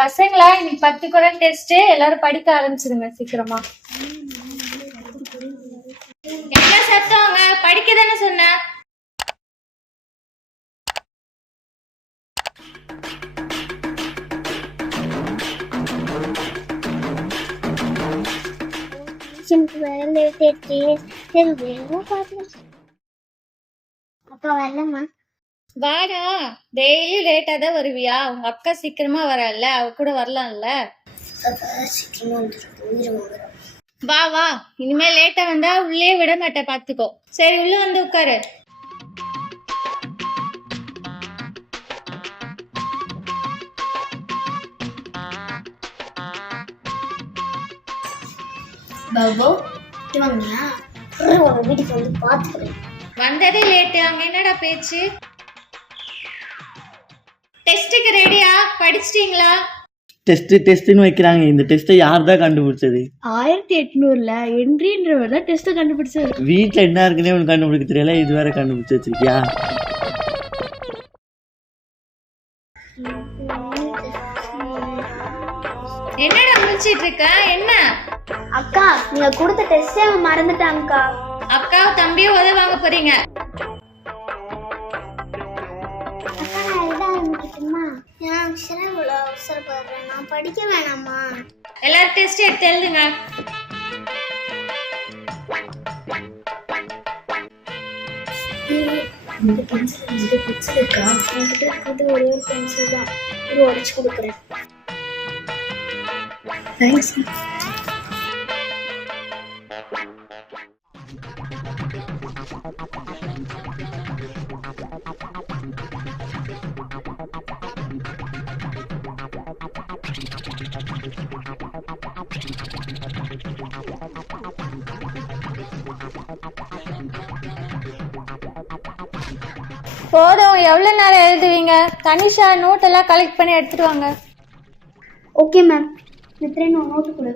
பசங்களா இன்னைக்கு 10 குரல் டெஸ்ட், எல்லாரும் படிக்க ஆரம்பிச்சிருங்க சீக்கிரமா. என்ன சத்தம்? படிக்க தானே சொன்ன. அப்பா வரலம்மா. வாடா, டெய்லி லேட்டா தான் வருவியா? உங்க அக்கா சீக்கிரமா வரல, அவ கூட வரலாம்ல. சீக்கிரமா வந்துடும். வா வா, இனிமே லேட்டா வந்தா உள்ளே விட மாட்டேன், பாத்துக்கோ. சரி, உள்ள வந்து உட்காரு. பாபு வாங்கியா? வீட்டுக்கு வந்து பாத்துக்கிறேன். வந்ததே லேட்டு, அங்க என்னடா பேச்சு? டெஸ்ட்டுக்கு ரெடியா? படிச்சிட்டீங்களா? டெஸ்ட்னு வைக்கிறாங்க. இந்த டெஸ்ட்டை யார் தான் கண்டுபிடிச்சது? 1800ல என்ட்ரின்றவர் தான் டெஸ்ட்டை கண்டுபிடிச்சது. வீட்டில் என்ன இருக்குன்னே உனக்கு கண்டுபிடிக்க தெரியல, இது வேற கண்டுபிடிச்சு வச்சிருக்கியா? என்னடா முடிச்சிட்டு இருக்க? என்ன அக்கா, நீங்க கொடுத்த டெஸ்டே அவன் மறந்துட்டாங்கக்கா. அக்காவும் தம்பியும் உதவி வாங்க போறீங்க. நான் படிக்க வேணாமா? எல்லாரும் டெஸ்ட் எடுத்து எழுதுங்க. இந்த பென்சில் இருக்கா? என்கிட்ட இருக்கிறது ஒரே ஒரு பென்சில் தான். இது உடைச்சு கொடுக்குறேன். தேங்க்ஸ். போதும், எவ்வளவு நேரம் எழுதுவீங்க? தனிஷா நோட் எல்லாம் கலெக்ட் பண்ணி எடுத்துட்டு வாங்க. Okay ma'am. மித்ரன் நோட்டு கொடு.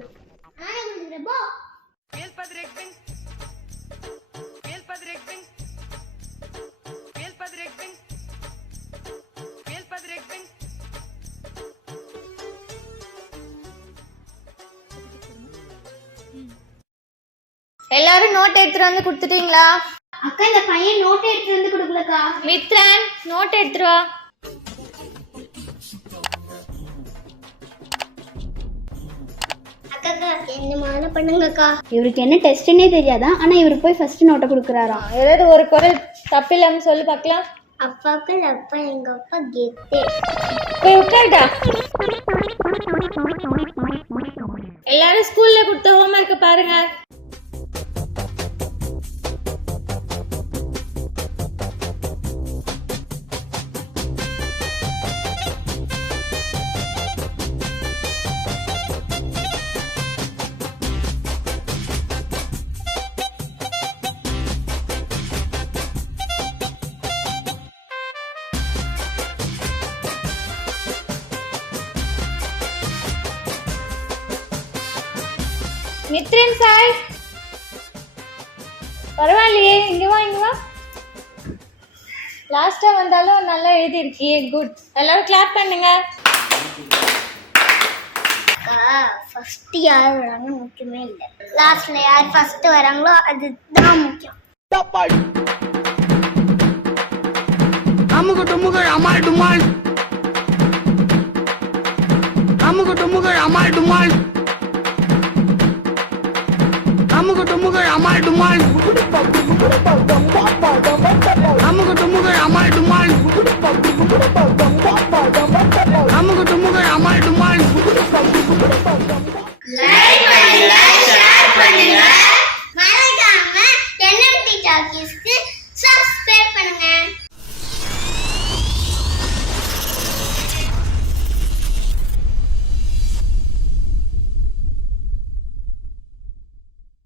எல்லாரும் நோட் எடுத்துட்டு வந்து கொடுத்துட்டீங்களா? அக்கா, இந்த பையன் நோட் எடுத்து வந்து கொடுக்கலக்கா. மித்ரன், நோட் எடுத்துட்டு வா. அக்கா, என்ன மாதிரி பண்ணுங்கக்கா. இவருக்கு என்ன டெஸ்ட்னே தெரியாதா, ஆனா இவரு போய் ஃபர்ஸ்ட் நோட்டை கொடுக்குறாராம். ஏதாவது ஒரு குரல் தப்பில்லாம சொல்லி பார்க்கலாம். அப்பாக்கு அப்பா, எங்க அப்பா கெத்தே. போய் உட்காருடா. எல்லாரும் ஸ்கூல்ல கொடுத்த ஹோம்வொர்க்க பாருங்க. மித்ரன் சார், பரவாயில்லையே, இங்க வா இங்க வா. லாஸ்டா வந்தாலும் நல்லா எழுதி இருக்கியே, குட். எல்லாரும் கிளாப் பண்ணுங்க. அக்கா, ஃபர்ஸ்ட் யார் வராங்க முக்கியமே இல்லை, லாஸ்ட்ல யார் ஃபர்ஸ்ட் வராங்களோ அதுதான் முக்கியம். அமுகு டுமுகள் அமால் டுமால், அமுகு டுமுகள் அமால் டுமால், அமுகு டுமுகள் அமால் டுமால், அமுகு டுமுகள் அமால் டுமால், அமுகு டுமுகள் அமால் டுமால்.